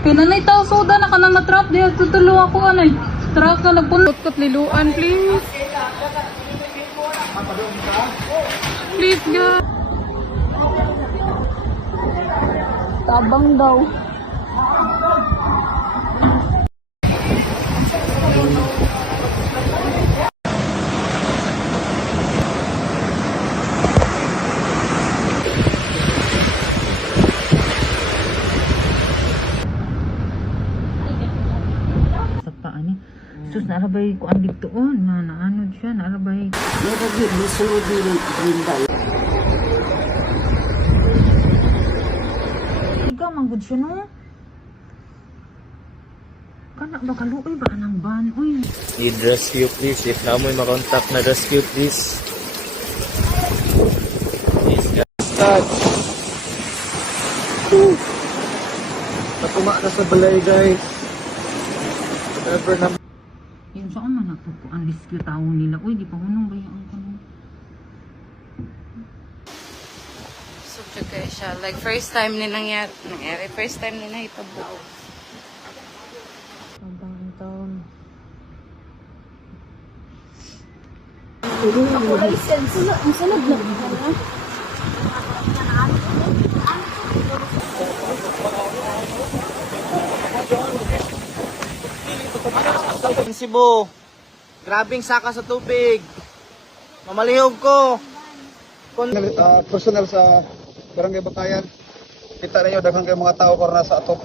Kaya nanay tao soda na kanang na-trap diya. Tutulo ako anay. Truck na nagpunot kat liluan, please. Please, God. Tabang daw. Sa paan ni. Sus, narabay ko ang digtoon. Naano siya, narabay. Nagagit, masunod din ang prinday. Ikaw, manggod siya, no? Kanak ba kaluoy ba anang ban? Uy. Need rescue please. If na mo'y makontak na rescue please. Please God. Natuma na sa balay guys. Whatever na. Yung saan man ako po ang rescue tao nila. Uy, di pa hunong bayaan ka mo. So, guys siya. Like, first time ni nangyari. First time ni na ito buo. Abang taon. Ako license. Ang sunod lang. Cebu. Grabing saka sa tubig. Mamalihog ko. Personal sa Barangay Bakayan. Kita ninyo daghang kay mga tao para sa atop